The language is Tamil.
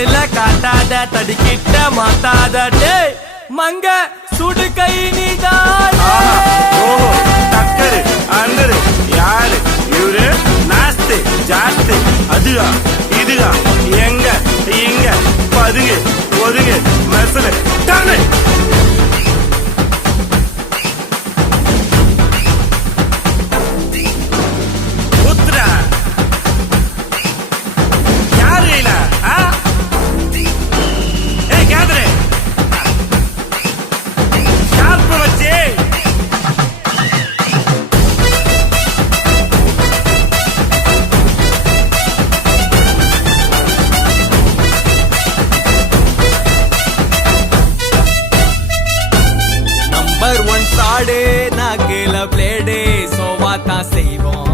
கண்ணுல காட்டாத தடிக்கிட்ட மாட்டாத டே மங்க சுடு கை நீதான் டக்கரு அண்டரு யாரு இவரு நாஸ்து ஜாஸ்து அதுகா இதுகா எங்க இங்க பதுங்கு ஒதுங்கு மெசலு டானு உத்ரா யாரு இல்ல ஏய் கேதரே ஷார்ப் வச்சே நம்பர் 1 சாடு நாக்குல பிளேடு சோவாத்தான் செய்வோம்